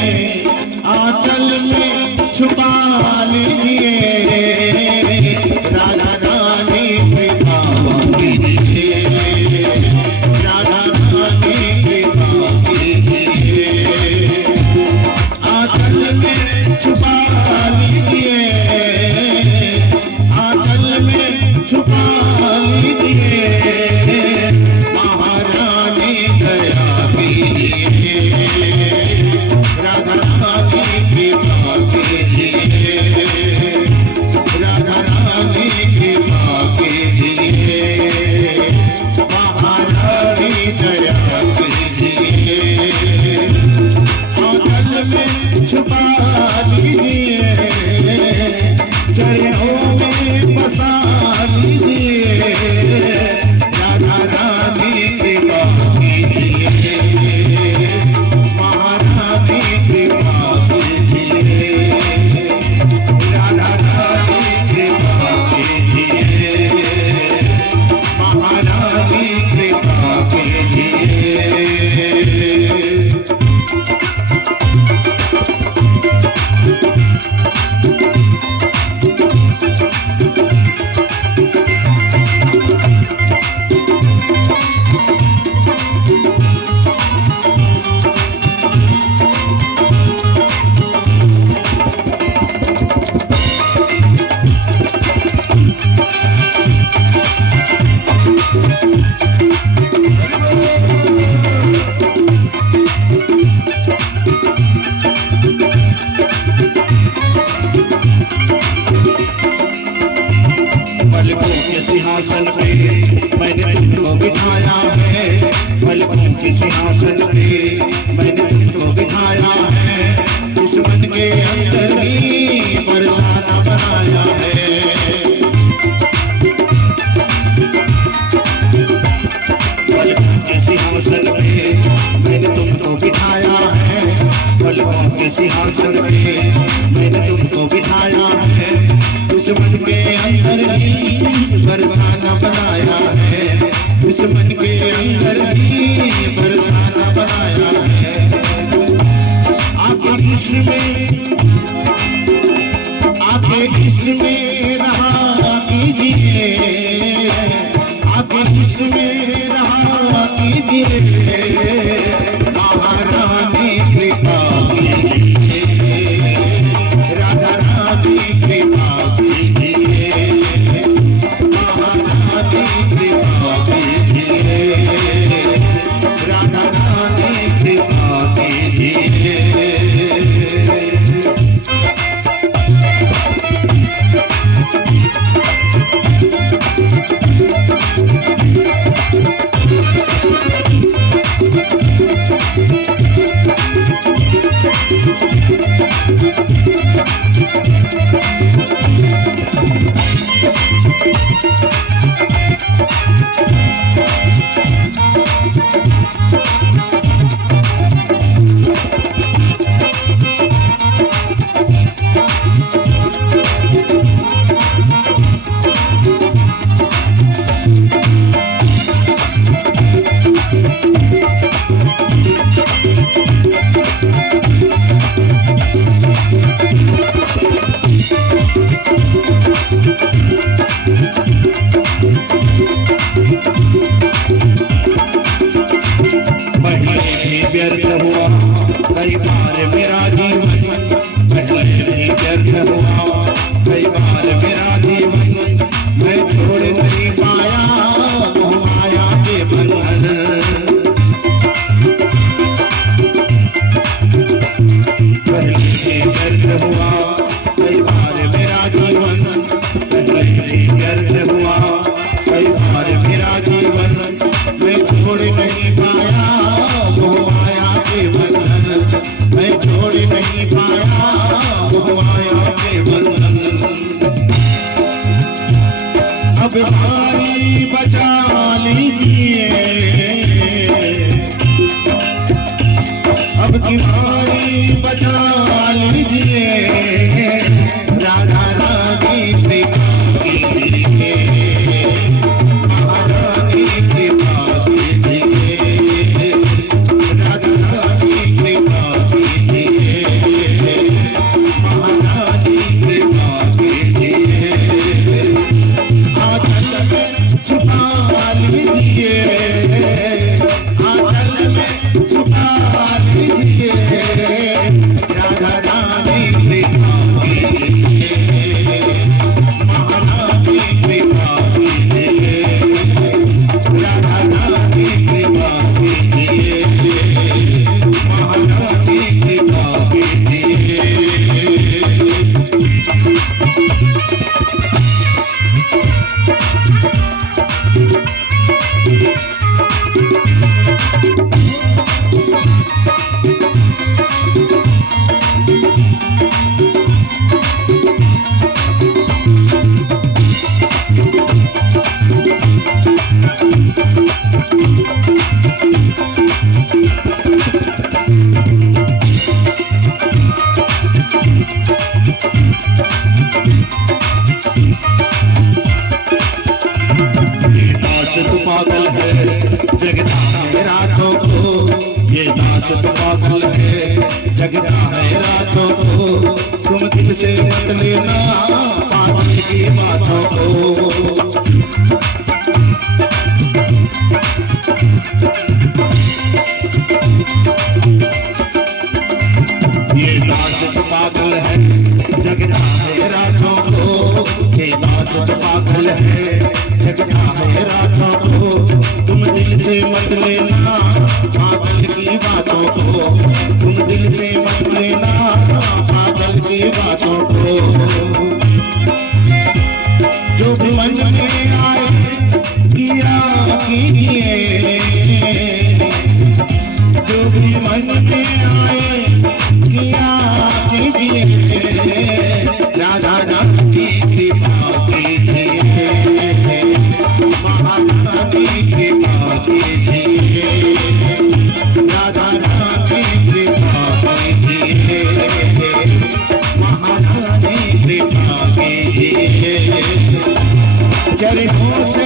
आंचल में छुपा लीजिए, राधा रानी कृपा कीजिए, राधा रानी कृपा कीजिए। आंचल में छुपा लीजिए, आंचल में छुपा लीजिए, महारानी दया कीजिए, राधा रानी कृपा कीजिए, राधा रानी कृपा कीजिए, महारानी दया कीजिए। आंचल में छुपा लीजिए, चरणों में बसा लीजिए, राधा रानी कृपा कीजिए, महारानी कृपा कीजिए, राधा रानी कृपा कीजिए, महारानी कृपा कीजिए। पलकों के सिंहासन पे मैंने तुमको बिठाया है, पलकों के सिंहासन पे मैंने तुमको बिठाया है, दुश्मन के अंदर ही बरसाना बनाया है। पलकों के सिंहासन पे मैंने तुमको बिठाया है, पलकों के सिंहासन पे मैंने तुमको बिठाया है, दुश्मन के अंदर ही बरसाना बनाया है, दुश्मन के अंदर ही बरसाना बनाया है। आपके इश्क में, आपके इश्क में रहा कीजिए, आपके इश्क में रहा कीजिए, महारानी कृपा कीजिए, राधा रानी कृपा कीजिए, महारानी कृपा कीजिए, राधा रानी कृपा कीजिए। व्यर्थ हुआ कई बार मेरा जीवन, पहले भी व्यर्थ हुआ कई बार मेरा जीवन, मैं छोड़ नहीं पाया मोह माया के बंधन। पहले भी व्यर्थ हुआ कई बार मेरा जीवन, पहले भी व्यर्थ हुआ कई बार मेरा जीवन, मैं छोड़ नहीं पाया मोह माया के बंधन, मैं छोड़ नहीं पाया मोह माया के बंधन। अब भारी बचा लीजिए, अब की भारी बचा लीजिए, राधा रानी कृपा कीजिए, महारानी कृपा कीजिए, राधा रानी कृपा कीजिए, नाच तो पागल है जगता है रातों को, तुम दिल से मत लेना पागल की बातों को। ये नाच तो पागल है जगता है रातों को, ये नाच तो पागल है जगता है रातों को, तुम दिल से मत लेना पागल की बातों को, तुम दिल से मत लेना पागल की बातों को। जो भी मन में आए किया कीजिए, जो भी मन में आए किया कीजिए, राधा रानी की बात कीजिए, महारानी की बात कीजिए, राधा रानी की बात कीजिए, महारानी की बात कीजिए। चरणों से